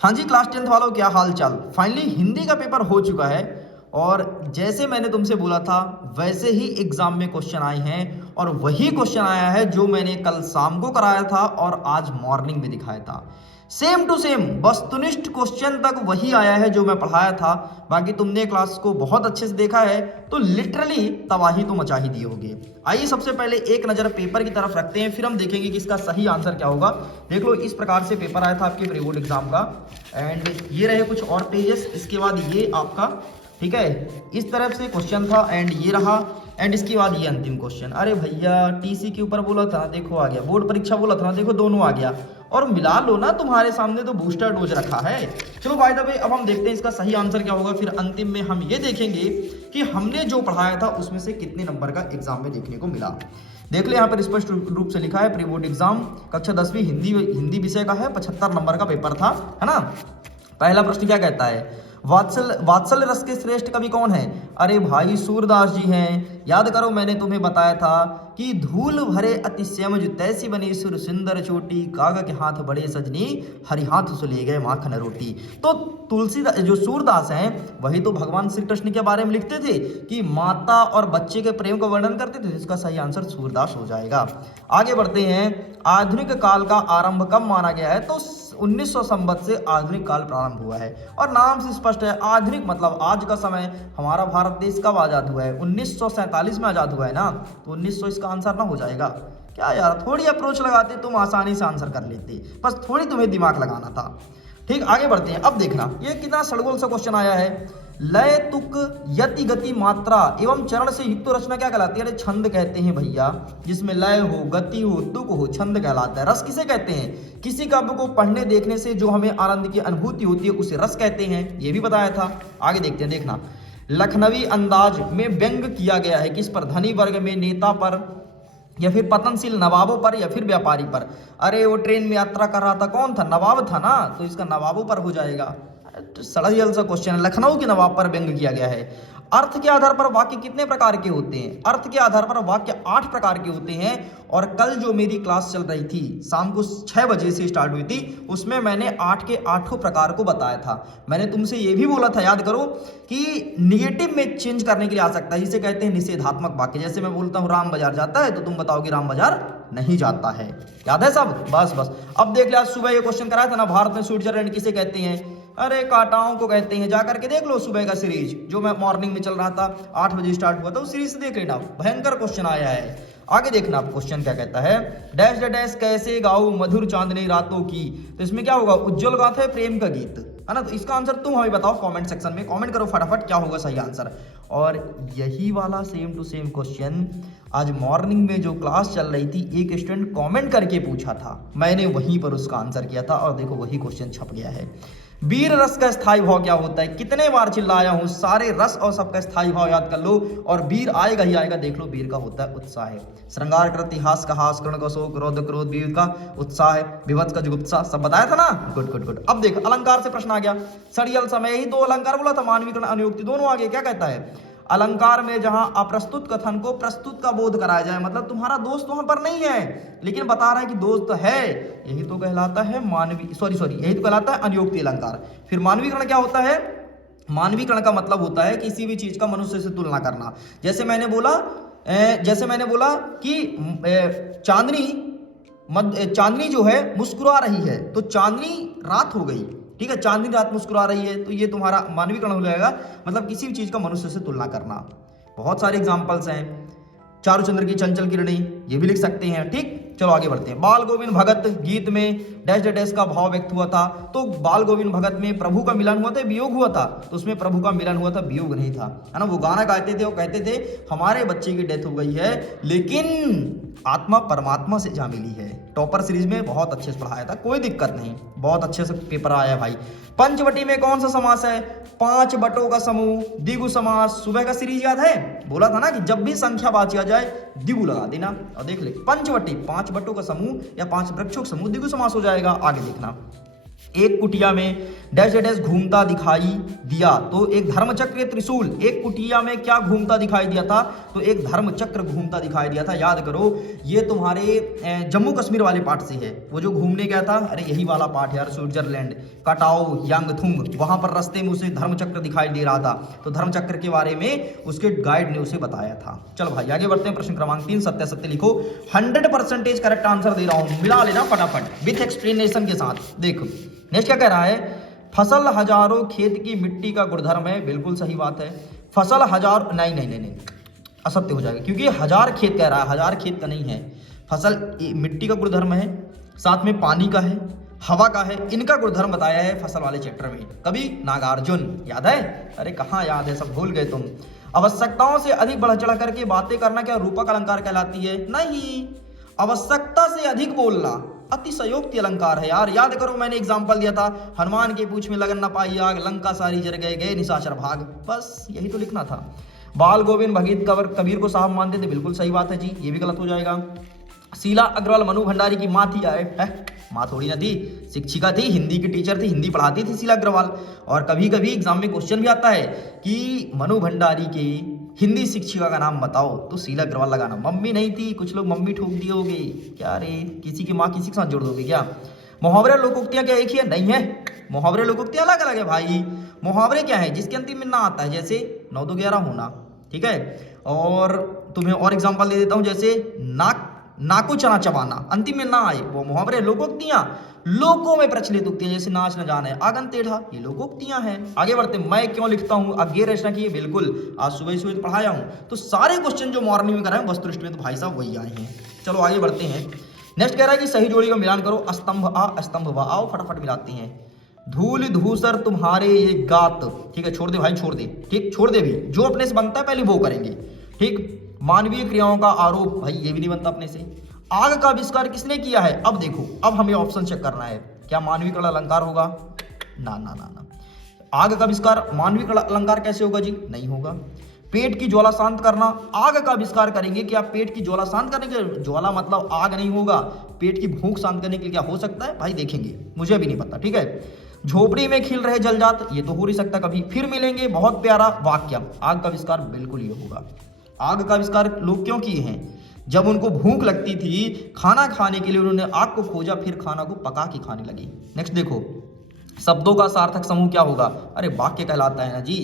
हाँ जी class 10th वालों, क्या हाल चाल। फाइनली हिंदी का पेपर हो चुका है और जैसे मैंने तुमसे बोला था वैसे ही एग्जाम में क्वेश्चन आए हैं और वही क्वेश्चन आया है जो मैंने कल शाम को कराया था और आज मॉर्निंग में दिखाया था। सेम टू सेम वस्तुनिष्ठ क्वेश्चन तक वही आया है जो मैं पढ़ाया था। बाकी तुमने क्लास को बहुत अच्छे से देखा है तो लिटरली तबाही तो मचा ही दिए होगे। आइए सबसे पहले एक नजर पेपर की तरफ रखते हैं, फिर हम देखेंगे कि इसका सही आंसर क्या होगा। देख लो, इस प्रकार से पेपर आया था आपके प्री बोर्ड एग्जाम का एंड ये रहे कुछ और पेजेस। इसके बाद ये आपका, ठीक है, इस तरफ से क्वेश्चन था एंड ये रहा एंड इसके बाद ये अंतिम क्वेश्चन। अरे भैया टीसी के ऊपर बोला था, देखो आ गया। बोर्ड परीक्षा बोला था, देखो दोनों आ गया। और मिला लो ना, तुम्हारे सामने तो बूस्टर डोज रखा है। चलो बाय द वे अब हम देखते हैं इसका सही आंसर क्या होगा। फिर अंतिम में हम ये देखेंगे कि हमने जो पढ़ाया था उसमें से कितने नंबर का एग्जाम में देखने को मिला। देख ले यहाँ पर स्पष्ट रूप से लिखा है प्री बोर्ड एग्जाम कक्षा 10वीं हिंदी विषय का है, 75 नंबर का पेपर था, है ना। पहला प्रश्न क्या कहता है, वात्सल्य रस के श्रेष्ठ कवि कौन है। अरे भाई सूरदास जी हैं। याद करो मैंने तुम्हें बताया था कि धूल भरे अति श्यामज तैसी बनी सुर सुंदर चोटी, कागा के हाथ बड़े सजनी हरि हाथ से ले गए माखन रोटी। तो तुलसीदास जो सूरदास हैं वही तो भगवान श्री कृष्ण के बारे में लिखते थे कि माता और बच्चे के प्रेम का वर्णन करते थे। इसका सही आंसर सूरदास हो जाएगा। आगे बढ़ते हैं, आधुनिक काल का आरंभ कब माना गया है। तो 1900 संवत से आधुनिक काल प्रारंभ हुआ है और नाम से स्पष्ट है आधुनिक मतलब आज का समय। हमारा भारत देश कब आजाद हुआ है, 1947 में आजाद हुआ है ना, तो 1900 इसका आंसर ना हो जाएगा क्या यार। थोड़ी अप्रोच लगाते तुम आसानी से आंसर कर लेते, बस थोड़ी तुम्हें दिमाग लगाना था। ठीक, आगे बढ़ते हैं। अब देखना ये कितना सड़गोल सा क्वेश्चन आया है। लय तुक यति गति मात्रा एवं चरण से युक्त रचना क्या कहलाती है। अरे छंद कहते हैं भैया, जिसमें लय हो, गति हो, तुक हो, छंद कहलाता है। रस किसे कहते हैं, किसी काव्य को पढ़ने देखने से जो हमें आनंद की अनुभूति होती है उसे रस कहते हैं, ये भी बताया था। आगे देखते हैं, देखना लखनवी अंदाज में व्यंग किया गया है किस पर, धनी वर्ग में, नेता पर, या फिर पतनशील नवाबों पर, या फिर व्यापारी पर। अरे वो ट्रेन में यात्रा कर रहा था, कौन था, नवाब था ना, तो इसका नवाबों पर हो जाएगा। सड़क सा क्वेश्चन है। लखनऊ के नवाब पर व्यंग किया गया है। अर्थ के आधार पर वाक्य कितने प्रकार के होते हैं। अर्थ के आधार पर वाक्य 8 प्रकार के होते हैं और कल जो मेरी क्लास चल रही थी शाम को 6 बजे से स्टार्ट हुई थी उसमें मैंने 8 के 8 प्रकार को बताया था। मैंने तुमसे ये भी बोला था, याद करो, कि निगेटिव में चेंज करने के लिए आ सकता है, जिसे कहते हैं निषेधात्मक वाक्य। जैसे मैं बोलता हूँ राम बाजार जाता है तो तुम बताओगे राम बाजार नहीं जाता है। याद है सब, बस बस। अब देख लिया, सुबह ये क्वेश्चन कराया था ना, भारत में स्विट्जरलैंड किसे कहते हैं। अरे कांटाओं को कहते हैं। जाकर के देख लो सुबह का सीरीज जो मैं मॉर्निंग में चल रहा था, 8 बजे स्टार्ट हुआ था, उस सीरीज से देख लेना, भयंकर क्वेश्चन आया है। आगे देखना आप क्वेश्चन क्या कहता है, डैश डैश कैसे गाऊं मधुर चांदनी रातों की। तो इसमें क्या होगा, उज्जवल गाथा है प्रेम का गीत, है ना। तो इसका आंसर तुम हमें बताओ कमेंट सेक्शन में, कमेंट करो फटाफट क्या होगा सही आंसर। और यही वाला सेम टू सेम क्वेश्चन आज मॉर्निंग में जो क्लास चल रही थी एक स्टूडेंट कमेंट करके पूछा था, मैंने वहीं पर उसका आंसर किया था और देखो वही क्वेश्चन छप गया है। वीर रस का स्थायी भाव क्या होता है। कितने बार चिल्लाया हूं, सारे रस और सबका स्थायी भाव याद कर लो और वीर आएगा ही आएगा। देख लो, वीर का होता है उत्साह। श्रृंगार कृति हास का हास, कर्ण का शोक, क्रोध क्रोध, वीर का उत्साह है, विभत्स का जुगुप्सा, सब बताया था ना। Good good good. अब देख अलंकार से प्रश्न आ गया। सड़ियल समय ही 2 अलंकार बोला था, मानवीकरण अनुयुक्ति, दोनों आगे। क्या कहता है, अलंकार में जहां अप्रस्तुत कथन को प्रस्तुत का बोध कराया जाए, मतलब तुम्हारा दोस्त वहां पर नहीं है लेकिन बता रहा है कि दोस्त है, यही तो कहलाता है यही तो कहलाता है अनुयोक्ति अलंकार। फिर मानवीकरण क्या होता है, मानवीकरण का मतलब होता है किसी भी चीज का मनुष्य से तुलना करना। जैसे मैंने बोला कि चांदनी जो है मुस्कुरा रही है, तो चांदनी रात हो गई, ठीक है, चांदनी रात मुस्कुरा रही है, तो ये तुम्हारा मानवीकरण हो जाएगा, मतलब किसी भी चीज का मनुष्य से तुलना करना। बहुत सारे एग्जांपल्स हैं, चारुचंद्र की चंचल किरणी, ये भी लिख सकते हैं। ठीक, चलो आगे बढ़ते हैं। बाल गोविंद भगत गीत में डैश डैश का भाव व्यक्त हुआ था, तो बाल गोविंद भगत में प्रभु का मिलन हुआ था, वियोग हुआ था, तो उसमें प्रभु का मिलन हुआ था, वियोग नहीं था, है ना। वो गाना गाते थे, वो कहते थे हमारे बच्चे की डेथ हो गई है लेकिन आत्मा परमात्मा से जा मिली है। टॉपर सीरीज में बहुत अच्छे से पढ़ाया था, कोई दिक्कत नहीं, बहुत अच्छे से पेपर आया भाई। पंचवटी में कौन सा समास है, 5 बटों का समूह, द्विगु समास। सुबह का सीरीज याद है, बोला था ना कि जब भी संख्या बाची आ जाए द्विगु लगा देना। और देख ले, पंचवटी 5 बटों का समूह या 5 वृक्षों का समूह, द्विगु समास हो जाएगा। आगे देखना, एक कुटिया में डैश डैश घूमता दिखाई दिया, तो एक धर्मचक्र त्रिशूल, एक कुटिया में क्या घूमता दिखाई दिया था, तो एक धर्मचक्र घूमता दिखाई दिया था। याद करो, ये तुम्हारे जम्मू कश्मीर वाले पार्ट से है, वो जो घूमने गया था, अरे यही वाला पार्ट यार, स्विट्जरलैंड, कटाओ यांगथुंग, वहां पर रास्ते में उसे धर्मचक्र दिखाई दे रहा था, तो धर्मचक्र के बारे में उसके गाइड ने उसे बताया था। चलो भाई आगे बढ़ते हैं, प्रश्न क्रमांक 3, सत्य लिखो। 100% करेक्ट आंसर दे रहा हूं, मिला लेना फटाफट विथ एक्सप्लेनेशन के साथ। देखो नेक्स्ट क्या कह रहा है, फसल हजारों खेत की मिट्टी का गुणधर्म है, बिल्कुल सही बात है। फसल हजार नहीं नहीं नहीं नहीं, असत्य हो जाएगा, क्योंकि हजार खेत कह रहा है, हजार खेत का नहीं है। फसल मिट्टी का गुणधर्म है, साथ में पानी का है, हवा का है, इनका गुणधर्म बताया है फसल वाले चैप्टर में। कभी नागार्जुन, याद है? अरे कहाँ याद है, सब भूल गए तुम। आवश्यकताओं से अधिक बढ़ चढ़ करके बातें करना क्या रूपक अलंकार कहलाती है? नहीं, आवश्यकता से अधिक बोलना अतिशयोक्ति अलंकार है यार। याद करो, मैंने एग्जांपल दिया था, हनुमान के पूंछ में लगन न पाई आग, लंका सारी जर गए, गए निशाचर भाग, बस यही तो लिखना था। बाल गोविंद भगीरथ कबीर को साहब मानते थे, बिल्कुल सही बात है जी, ये भी गलत हो जाएगा। शीला अग्रवाल मनु भंडारी की माँ थी, है माँ थोड़ी ना थी, शिक्षिका थी, हिंदी की टीचर थी, हिंदी पढ़ाती थी शीला अग्रवाल। और कभी कभी एग्जाम में क्वेश्चन भी आता है कि मनु भंडारी के हिंदी शिक्षिका का नाम बताओ, तो शीला अग्रवाल लगाना। मम्मी नहीं थी, कुछ लोग मम्मी ठोक दिए होगे क्या रे, किसी की माँ किसी के साथ जोड़ दोगे क्या? मुहावरे लोकोक्तियां क्या एक ही है? नहीं है, मुहावरे लोकोक्तियां अलग अलग है भाई। मुहावरे क्या है? जिसके अंतिम में ना आता है, जैसे 9 2 11 होना, ठीक है। और तुम्हें और एग्जांपल दे देता हूं, जैसे नाको चना चबाना, अंतिम में ना आए, वो मुहावरे लोकोक्तियां। लोकों में प्रचलित उक्तियां, जैसे नाच न जाने आंगन टेढ़ा, ये लोकोक्तियां हैं। आगे बढ़ते, मैं क्यों लिखता हूं, आगे रचना की, बिल्कुल आज सुबह सुबह तो पढ़ाया हूं, तो सारे क्वेश्चन जो मॉर्निंग में कराए वस्तुनिष्ठ में, तो भाई साहब वही आए हैं। चलो आगे बढ़ते हैं। नेक्स्ट कह रहा है कि सही जोड़ी का मिलान करो, स्तंभ आ स्तंभ व, आओ फटाफट मिलाते हैं। धूल धूसर तुम्हारे ये गात, ठीक है, छोड़ दे भाई, छोड़ दे, ठीक, छोड़ दे भी, जो अपने से बनता है पहले वो करेंगे, ठीक। मानवीय क्रियाओं का आरोप, भाई ये भी नहीं बनता अपने से। आग का आविष्कार किसने किया है? अब देखो, अब हमें ऑप्शन चेक करना है, क्या मानवीय कला अलंकार होगा? ना ना ना ना, आग का आविष्कार मानवीय कला अलंकार कैसे होगा जी? नहीं होगा। पेट की ज्वाला शांत करना, आग का आविष्कार करेंगे, क्या पेट की ज्वाला शांत करने के, ज्वाला मतलब आग नहीं होगा, पेट की भूख शांत करने के लिए क्या हो सकता है भाई? देखेंगे, मुझे भी नहीं पता, ठीक है। झोपड़ी में खिल रहे जलजात, ये तो हो नहीं सकता कभी, फिर मिलेंगे, बहुत प्यारा वाक्य, आग का आविष्कार बिल्कुल ये होगा। आग का आविष्कार लोग क्यों किए हैं? जब उनको भूख लगती थी खाना खाने के लिए, उन्होंने आग को खोजा, फिर खाना को पका के खाने लगी। नेक्स्ट देखो, शब्दों का सार्थक समूह क्या होगा? अरे वाक्य कहलाता है ना जी,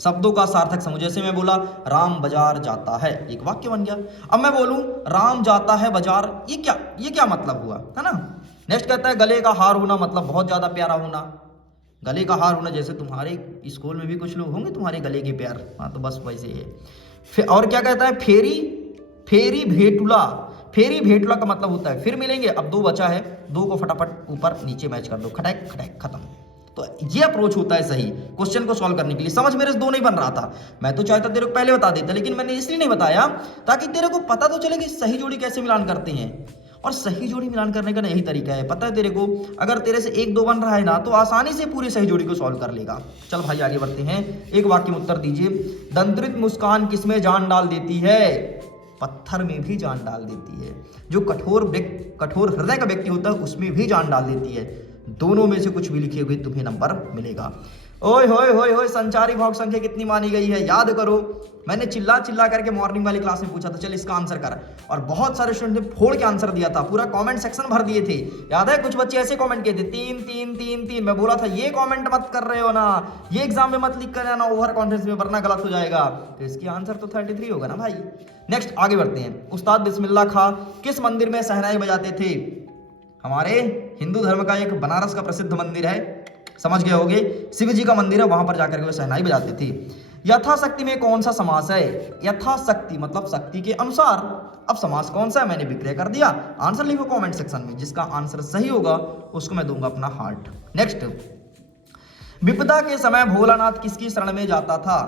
शब्दों का सार्थक समूह। जैसे मैं बोला राम बाजार जाता है, एक वाक्य बन गया। अब मैं बोलूं राम जाता है बाजार, ये क्या मतलब हुआ, है ना। नेक्स्ट कहता है गले का हार होना, मतलब बहुत ज्यादा प्यारा होना। गले का हार होना, जैसे तुम्हारे स्कूल में भी कुछ लोग होंगे तुम्हारे गले के प्यार, हाँ तो बस वैसे है। और क्या कहता है, फेरी भेटुला, फेरी भेटुला का मतलब होता है फिर मिलेंगे। अब 2 बचा है, 2 को फटाफट ऊपर नीचे मैच कर दो, खटैक खटैक खत्म। तो ये अप्रोच होता है सही क्वेश्चन को सॉल्व करने के लिए। समझ मेरे से 2 नहीं बन रहा था, मैं तो चाहता तेरे को पहले बता देता, लेकिन मैंने इसलिए नहीं बताया ताकि तेरे को पता तो चले कि सही जोड़ी कैसे मिलान करते हैं। और सही जोड़ी मिलान करने का यही तरीका है, पता है तेरे को, अगर तेरे से 1 2 बन रहा है ना, तो आसानी से पूरी सही जोड़ी को सॉल्व कर लेगा। चल भाई आगे बढ़ते हैं, एक वाक्य में उत्तर दीजिए। दंत्रित मुस्कान किसमें जान डाल देती है? पत्थर में भी जान डाल देती है। जो कठोर हृदय का व्यक्ति होता है उसमें भी जान डाल देती है। दोनों में से कुछ भी लिखे हुए तुम्हें नंबर मिलेगा। ओए होए होए होए, संचारी भाग संख्या कितनी मानी गई है? याद करो, मैंने चिल्ला करके मॉर्निंग वाली क्लास में पूछा था, चल इसका आंसर कर, और बहुत सारे स्टूडेंट ने फोड़ के आंसर दिया था, पूरा कमेंट सेक्शन भर दिए थे। याद है, कुछ बच्चे ऐसे कमेंट किए थे 3 3 3 3। मैं बोला था ये कमेंट मत कर रहे हो ना, ये एग्जाम में मत लिख कर आना ओवर कॉन्फिडेंस में, वरना गलत हो जाएगा। तो इसकी आंसर तो 33 होगा ना भाई। नेक्स्ट आगे बढ़ते हैं। उस्ताद बिस्मिल्लाह खां किस मंदिर में शहनाई बजाते थे? हमारे हिंदू धर्म का एक बनारस का प्रसिद्ध मंदिर है, समझ गए होगे, शिव जी का मंदिर है, वहां पर जाकर के वो शहनाई बजाते थे। यथाशक्ति में कौन सा समास है? यथाशक्ति मतलब शक्ति के अनुसार। अब समास कौन सा है मैंने विक्रय कर दिया। आंसर लिखो कमेंट सेक्शन में, जिसका आंसर सही होगा उसको मैं दूंगा अपना हार्ट। नेक्स्ट, विपदा के समय भोलानाथ किसकी शरण में जाता था?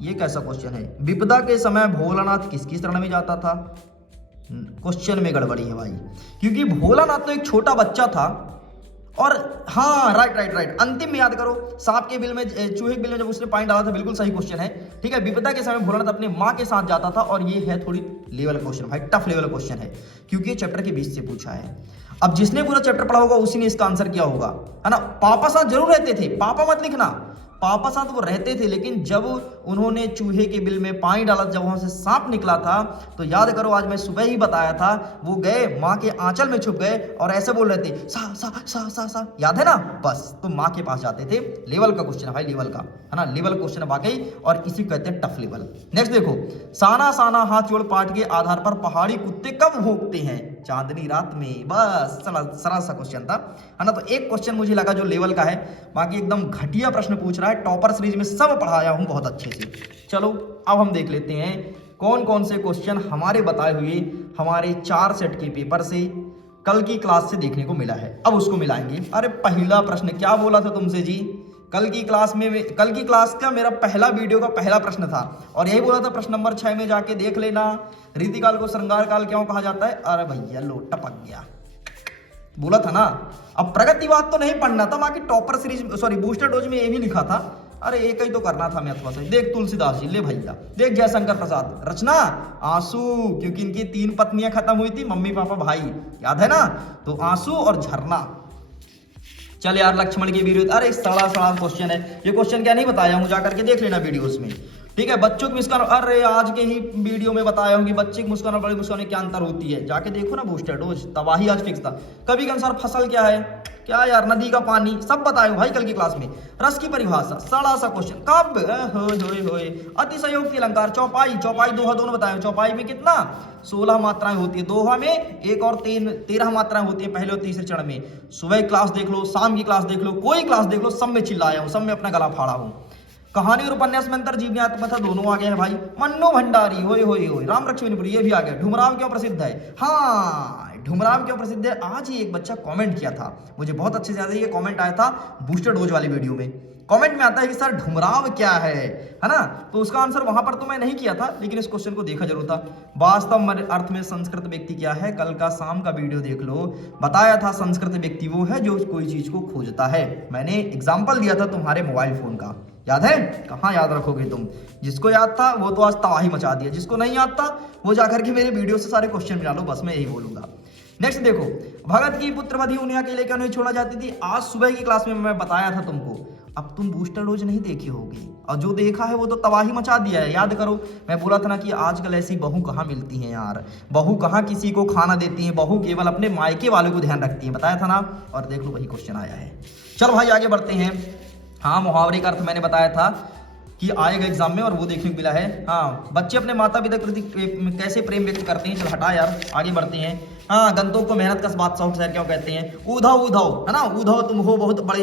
ये कैसा क्वेश्चन है? विपदा के समय भोलानाथ किसकी शरण में जाता था? क्वेश्चन में गड़बड़ी है भाई, क्योंकि भोलानाथ तो एक छोटा बच्चा था और हाँ, राइट, अंतिम में याद करो, सांप के बिल में, चूहे के बिल में जब उसने पानी डाला था, बिल्कुल सही क्वेश्चन है। ठीक है, विपदा के समय भोलानाथ अपने माँ के साथ जाता था, और ये है थोड़ी लेवल क्वेश्चन भाई, टफ लेवल क्वेश्चन है, क्योंकि ये चैप्टर के बीच से पूछा है। अब जिसने पूरा चैप्टर पढ़ा होगा उसी ने इसका आंसर किया होगा, है ना। पापा साथ जरूर रहते थे, पापा मत लिखना, पापा साथ वो रहते थे, लेकिन जब उन्होंने चूहे के बिल में पानी डाला, जब वहां से सांप निकला था, तो याद करो, आज मैं सुबह ही बताया था, वो गए माँ के आंचल में छुप गए और ऐसे बोल रहे थे, सा सा सा सा सा, याद है ना। बस तो माँ के पास जाते थे। लेवल का क्वेश्चन है भाई, लेवल का, है ना, लेवल क्वेश्चन है वाकई, और इसी को कहते हैं टफ लेवल। नेक्स्ट देखो, साना साना हाथ जोड़ पाठ के आधार पर पहाड़ी कुत्ते कब भौंकते हैं? चांदनी रात में। बस सरल सा क्वेश्चन था, है ना। तो एक क्वेश्चन मुझे लगा जो लेवल का है, बाकी एकदम घटिया प्रश्न पूछ रहा है। टॉपर सीरीज में सब पढ़ाया हूं बहुत अच्छे से। चलो अब हम देख लेते हैं कौन कौन से क्वेश्चन हमारे बताए हुए हमारे 4 सेट के पेपर से कल की क्लास से देखने को मिला है। अब उसको मिलाएंगे। अरे पहला प्रश्न क्या बोला था तुमसे जी, कल की क्लास का मेरा पहला वीडियो का पहला प्रश्न था, और यही बोला था प्रश्न नंबर 6 में जाके देख लेना, रीतिकाल को श्रृंगार काल क्यों कहा जाता है। अरे भैया लो टपक गया, बोला था ना। अब प्रगतिवाद तो नहीं पढ़ना था, बाकी topper series sorry booster dose में ये भी लिखा था। अरे एक ही तो करना था मैथवा से। देख तुलसीदास जी, ले भैया देख जयशंकर प्रसाद, रचना आंसू, क्योंकि इनकी 3 पत्नियां खत्म हुई थी, मम्मी पापा भाई, याद है ना। तो आंसू और झरना। चल यार, लक्ष्मण की वीर, अरे सड़ा क्वेश्चन है ये, क्वेश्चन क्या नहीं बताया हूं, जाकर के देख लेना वीडियोस में। ठीक है, बच्चों की मुस्कान, अरे आज के ही वीडियो में बताया हूं कि बच्चे की मुस्कान और बड़ी मुस्कान में क्या अंतर होती है, जाके देखो ना। बूस्टर डोज तबाही आज फिक्स था। कवि के अनुसार फसल क्या है, क्या यार, नदी का पानी, सब बताए भाई कल की क्लास में। रस की परिभाषा, सड़ा सा क्वेश्चन, कब, होए अतिशयोक्ति अलंकार, चौपाई दोहा दोनों बताए। चौपाई में कितना 16 मात्राएं होती है, दोहा में 1 और 13 मात्राएं होती है पहले और तीसरे चरण में। सुबह क्लास देख लो, शाम की क्लास देख लो, कोई क्लास देख लो, सब में चिल्लाया हूं, सब में अपना गला फाड़ा हूं। कहानी और उपन्यास में अंतर, जीवनी आत्मकथा दोनों आ गए हैं भाई। मन्नो भंडारी, होए राम रक्षमणपुरी, ये भी आ गया। ढुमराव क्यों प्रसिद्ध है, हाँ ढुमराव क्यों प्रसिद्ध है। आज ही एक बच्चा कमेंट किया था, मुझे बहुत अच्छे से याद है, ये कमेंट आया था बूस्टर डोज वाली वीडियो में। कमेंट में आता है कि सर ढुमराव क्या है ना। तो उसका आंसर वहां पर तो मैं नहीं किया था, लेकिन इस क्वेश्चन को देखा जरूर था। वास्तव अर्थ में संस्कृत व्यक्ति क्या है, कल का शाम का वीडियो देख लो, बताया था संस्कृत व्यक्ति वो है जो कोई चीज को खोजता है। मैंने एग्जाम्पल दिया था तुम्हारे मोबाइल फोन का, याद है। कहाँ याद रखोगे तुम, जिसको याद था वो तो आज तबाही मचा दिया, जिसको नहीं याद था वो जाकर के मेरे वीडियो से सारे क्वेश्चन मिला लो, बस मैं यही बोलूंगा। नेक्स्ट देखो, भगत की पुत्रवधि उन्हें अकेले क्यों नहीं छोड़ा जाती थी। आज सुबह की क्लास में मैं बताया था तुमको। अब तुम बूस्टर डोज नहीं देखी होगी, और जो देखा है वो तो तबाही मचा दिया है। याद करो, मैं बोला था ना कि आजकल ऐसी बहू कहाँ मिलती हैं यार, बहू कहाँ किसी को खाना देती हैं, बहू केवल अपने मायके वालों को ध्यान रखती है, बताया था ना। और देख लो वही क्वेश्चन आया है। चलो भाई आगे बढ़ते हैं। हाँ, मुहावरे का अर्थ मैंने बताया था कि आएगा एग्जाम में, और वो देखने को मिला है। हाँ, बच्चे अपने माता पिता के प्रति कैसे प्रेम व्यक्त करते हैं। चल हटा यार, आगे बढ़ते हैं। हाँ, गंतों को मेहनत का बादशाह शहर क्यों कहते हैं। उधव है ना, उधव तुम हो बहुत बड़े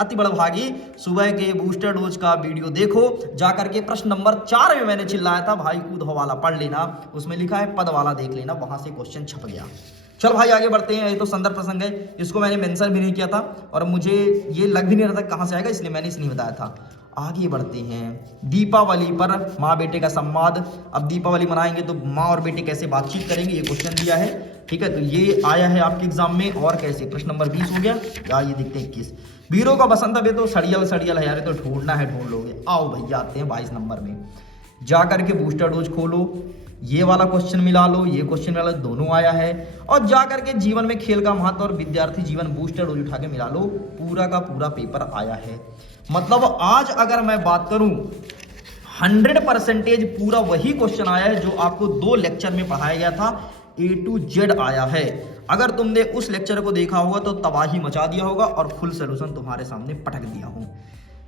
अति बड़ भागी। सुबह के बूस्टर डोज का वीडियो देखो जाकर के, प्रश्न नंबर 4 में मैंने चिल्लाया था भाई उधव वाला पढ़ लेना, उसमें लिखा है पद वाला देख लेना, वहां से क्वेश्चन छप गया। चल भाई आगे बढ़ते हैं। ये तो संदर्भ प्रसंग है, इसको मैंने मेंशन भी नहीं किया था, और मुझे ये लग भी नहीं रहा था कहाँ से आएगा, इसलिए मैंने इसे नहीं बताया था। आगे बढ़ते हैं। दीपावली पर माँ बेटे का संवाद। अब दीपावली मनाएंगे तो माँ और बेटे कैसे बातचीत करेंगे, ये क्वेश्चन दिया है। ठीक है, तो ये आया है आपके एग्जाम में। और कैसे, प्रश्न नंबर 20 हो गया यार, ये देखते हैं 21। वीरों का बसंत, अब ये तो सड़ियल है यार, ये तो ढूंढना है, ढूंढ लोगे। आओ भैया आते हैं 22 नंबर में। जा करके बूस्टर डोज खोलो, ये वाला क्वेश्चन मिला लो, ये क्वेश्चन मिला लो, दोनों आया है। और जा करके जीवन में खेल का महत्व और विद्यार्थी जीवन, बूस्टर डोज उठा के मिला लो, पूरा का पूरा पेपर आया है। मतलब आज अगर मैं बात करूं 100% पूरा वही क्वेश्चन आया है जो आपको 2 लेक्चर में पढ़ाया गया था, A to Z आया है। अगर तुमने उस लेक्चर को देखा होगा तो तबाही मचा दिया होगा, और फुल सोल्यूशन तुम्हारे सामने पटक दिया हूं।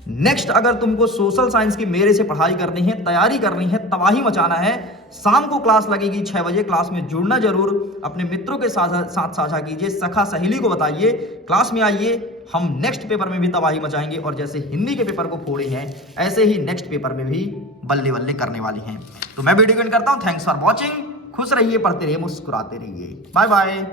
नेक्स्ट, अगर तुमको सोशल साइंस की मेरे से पढ़ाई करनी है, तैयारी करनी है, तबाही मचाना है, शाम को क्लास लगेगी 6 बजे, क्लास में जुड़ना जरूर, अपने मित्रों के साथ साझा कीजिए, सखा सहेली को बताइए, क्लास में आइए। हम नेक्स्ट पेपर में भी तबाही मचाएंगे, और जैसे हिंदी के पेपर को फोड़े हैं ऐसे ही नेक्स्ट पेपर में भी बल्ले बल्ले करने वाली हैं। तो मैं वीडियो एंड करता हूं। Thanks for watching. खुश रहिए, पढ़ते रहिए, मुस्कुराते रहिए। Bye bye.